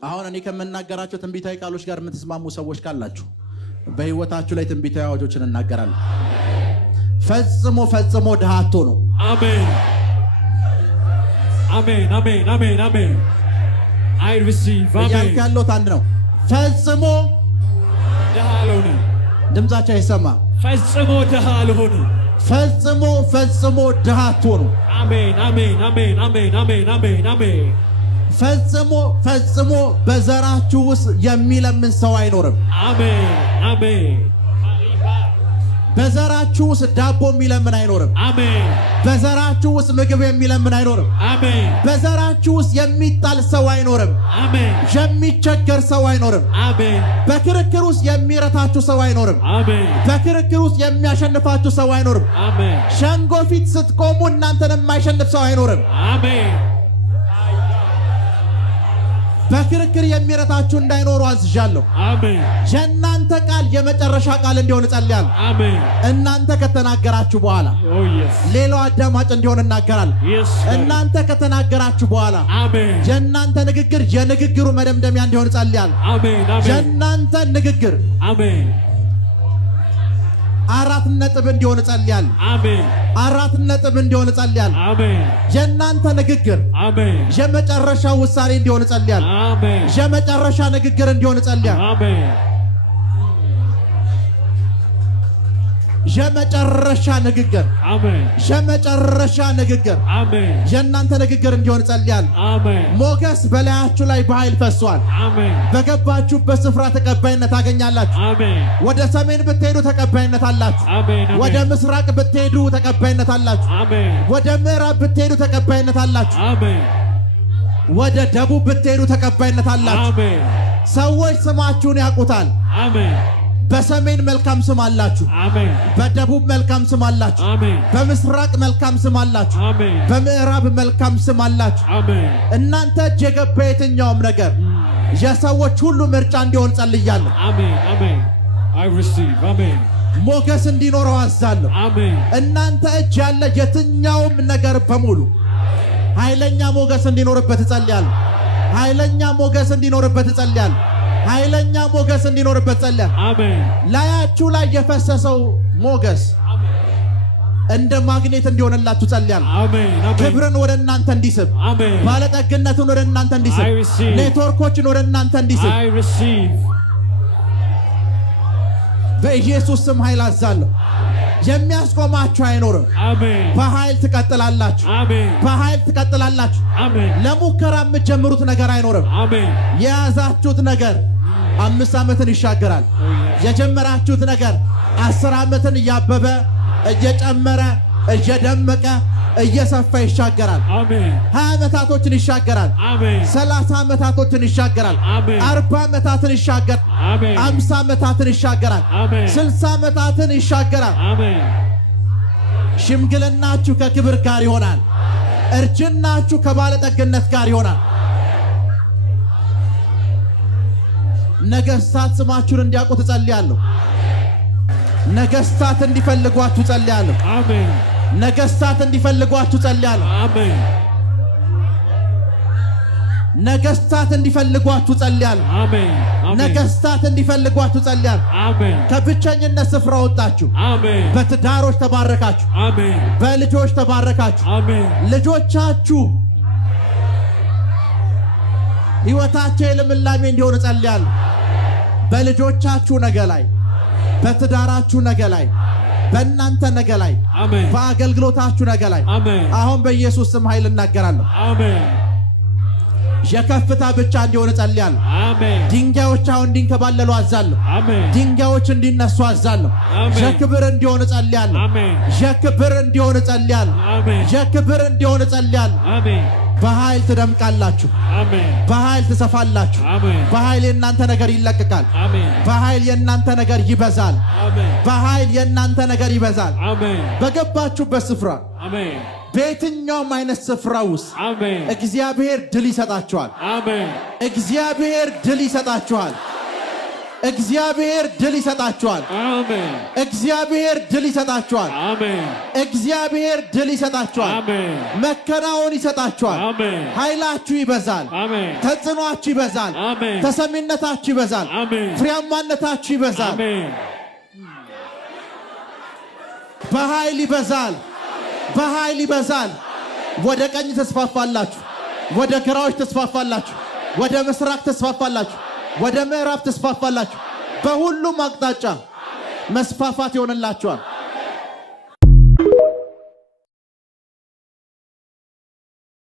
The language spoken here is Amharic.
አሁን እኔ ከመናገራቸው ትንቢታዊ ቃሎች ጋር የምትስማሙ ሰዎች ካላችሁ በህይወታችሁ ላይ ትንቢታዊ አዋጆችን እናገራለሁ። ፈጽሞ ፈጽሞ ድሃ አትሆኑ። አሜን አሜን አሜን አሜን አሜን። I receive አሜን ያለው አንድ ነው። ፈጽሞ ድሃ አልሆንም። ድምጻችሁ አይሰማ። ፈጽሞ ድሃ አልሆንም። ፈጽሞ ፈጽሞ ድሃ አትሆኑ። አሜን አሜን አሜን አሜን አሜን አሜን አሜን። ፈጽሞ ፈጽሞ በዘራችሁ ውስጥ የሚለምን ሰው አይኖርም። አሜን አሜን። በዘራችሁ ውስጥ ዳቦ የሚለምን አይኖርም። አሜን። በዘራችሁ ውስጥ ምግብ የሚለምን አይኖርም። አሜን። በዘራችሁ ውስጥ የሚጣል ሰው አይኖርም። አሜን። የሚቸገር ሰው አይኖርም። አሜን። በክርክር ውስጥ የሚረታችሁ ሰው አይኖርም። አሜን። በክርክር ውስጥ የሚያሸንፋችሁ ሰው አይኖርም። አሜን። ሸንጎ ፊት ስትቆሙ እናንተን የማይሸንፍ ሰው አይኖርም። አሜን። በክርክር የሚረታችሁ እንዳይኖሩ አዝዣለሁ። አሜን። የእናንተ ቃል የመጨረሻ ቃል እንዲሆን እጸልያለሁ። አሜን። እናንተ ከተናገራችሁ በኋላ ሌላው አዳማጭ እንዲሆን እናገራለሁ። እናንተ ከተናገራችሁ በኋላ አሜን የእናንተ ንግግር የንግግሩ መደምደሚያ እንዲሆን እጸልያለሁ። አሜን አሜን። የእናንተ ንግግር አሜን 4 ነጥብ እንዲሆን እጸልያለሁ። አሜን 4 ነጥብ እንዲሆን እጸልያለሁ። አሜን። የእናንተ ንግግር አሜን የመጨረሻ ውሳኔ እንዲሆን እጸልያለሁ። አሜን። የመጨረሻ ንግግር እንዲሆን እጸልያለሁ። አሜን። የመጨረሻ ንግግር አሜን። የመጨረሻ ንግግር አሜን። የእናንተ ንግግር እንዲሆን እጸልያለሁ። አሜን። ሞገስ በላያችሁ ላይ በኃይል ፈሷል። አሜን። በገባችሁበት ስፍራ ተቀባይነት ታገኛላችሁ። አሜን። ወደ ሰሜን ብትሄዱ ተቀባይነት አላችሁ። አሜን። ወደ ምስራቅ ብትሄዱ ተቀባይነት አላችሁ። አሜን። ወደ ምዕራብ ብትሄዱ ተቀባይነት አላችሁ። አሜን። ወደ ደቡብ ብትሄዱ ተቀባይነት አላችሁ። አሜን። ሰዎች ስማችሁን ያውቁታል። አሜን። በሰሜን መልካም ስም አላችሁ። አሜን። በደቡብ መልካም ስም አላችሁ። አሜን። በምስራቅ መልካም ስም አላችሁ። አሜን። በምዕራብ መልካም ስም አላችሁ። አሜን። እናንተ እጅ የገባ የትኛውም ነገር የሰዎች ሁሉ ምርጫ እንዲሆን ጸልያለሁ። አሜን አሜን። I receive አሜን። ሞገስ እንዲኖረው አዛለሁ። አሜን። እናንተ እጅ ያለ የትኛውም ነገር በሙሉ ኃይለኛ ሞገስ እንዲኖርበት ጸልያለሁ። ኃይለኛ ሞገስ እንዲኖርበት ጸልያለሁ። ኃይለኛ ሞገስ እንዲኖርበት ጸልያለሁ። አሜን። ላያችሁ ላይ የፈሰሰው ሞገስ እንደ ማግኔት እንዲሆንላችሁ ጸልያለሁ። አሜን አሜን። ክብርን ወደ እናንተ እንዲስብ፣ አሜን። ባለጠግነትን ወደ እናንተ እንዲስብ፣ I receive ኔትወርኮችን ወደ እናንተ እንዲስብ I receive በኢየሱስ ስም ኃይል አዛለሁ። የሚያስቆማችሁ አይኖርም። አሜን። በኃይል ትቀጥላላችሁ። አሜን። በኃይል ትቀጥላላችሁ። አሜን። ለሙከራ የምትጀምሩት ነገር አይኖርም። አሜን። የያዛችሁት ነገር 5 ዓመትን ይሻገራል። የጀመራችሁት ነገር 10 ዓመትን እያበበ እየጨመረ እየደመቀ እየሰፋ ይሻገራል። አሜን። 20 ዓመታቶችን ይሻገራል። አሜን። 30 ዓመታቶችን ይሻገራል። አሜን። 40 ዓመታትን ይሻገራል። አሜን። 50 ዓመታትን ይሻገራል። አሜን። 60 ዓመታትን ይሻገራል። አሜን። ሽምግልናችሁ ከክብር ጋር ይሆናል። እርጅናችሁ ከባለጠግነት ጋር ይሆናል። ነገስታት ስማችሁን እንዲያውቁ ትጸልያለሁ። ነገስታት እንዲፈልጓችሁ ጸልያለሁ። አሜን። ነገስታት እንዲፈልጓችሁ ጸልያለሁ። አሜን። ነገስታት እንዲፈልጓችሁ ጸልያለሁ። አሜን። ነገስታት እንዲፈልጓችሁ ጸልያለሁ። አሜን። ከብቸኝነት ስፍራ ወጣችሁ። አሜን። በትዳሮች ተባረካችሁ። አሜን። በልጆች ተባረካችሁ። አሜን። ልጆቻችሁ ሕይወታቸው የልምላሜ እንዲሆን ጸልያለሁ። በልጆቻችሁ ነገ ላይ፣ በትዳራችሁ ነገ ላይ፣ በእናንተ ነገ ላይ፣ አሜን። በአገልግሎታችሁ ነገ ላይ አሜን። አሁን በኢየሱስ ስም ኃይል እናገራለሁ። አሜን። የከፍታ ብቻ እንዲሆን ጸልያለሁ። አሜን። ድንጋዮች አሁን እንዲንከባለሉ አዛለሁ። አሜን። ድንጋዮች እንዲነሱ አዛለሁ። አሜን። የክብር እንዲሆን ጸልያለሁ። አሜን። የክብር እንዲሆን ጸልያለሁ። አሜን። የክብር እንዲሆን ጸልያለሁ። አሜን። በኃይል ትደምቃላችሁ። አሜን። በኃይል ትሰፋላችሁ። አሜን። በኃይል የእናንተ ነገር ይለቀቃል። አሜን። በኃይል የእናንተ ነገር ይበዛል። አሜን። በኃይል የእናንተ ነገር ይበዛል። አሜን። በገባችሁበት ስፍራ አሜን። በየትኛውም አይነት ስፍራ ውስጥ አሜን። እግዚአብሔር ድል ይሰጣችኋል። አሜን። እግዚአብሔር ድል ይሰጣችኋል። እግዚአብሔር ድል ይሰጣችኋል። አሜን። እግዚአብሔር ድል ይሰጣችኋል። አሜን። እግዚአብሔር ድል ይሰጣችኋል። አሜን። መከናወን ይሰጣችኋል። አሜን። ኃይላችሁ ይበዛል። አሜን። ተጽዕኖአችሁ ይበዛል። አሜን። ተሰሚነታችሁ ይበዛል። አሜን። ፍሬያማነታችሁ ይበዛል። አሜን። በኃይል ይበዛል። በኃይል ይበዛል። ወደ ቀኝ ተስፋፋላችሁ፣ ወደ ግራዎች ተስፋፋላችሁ፣ ወደ ምስራቅ ተስፋፋላችሁ፣ ወደ ምዕራብ ተስፋፋላችሁ። በሁሉም አቅጣጫ መስፋፋት ይሆንላችኋል።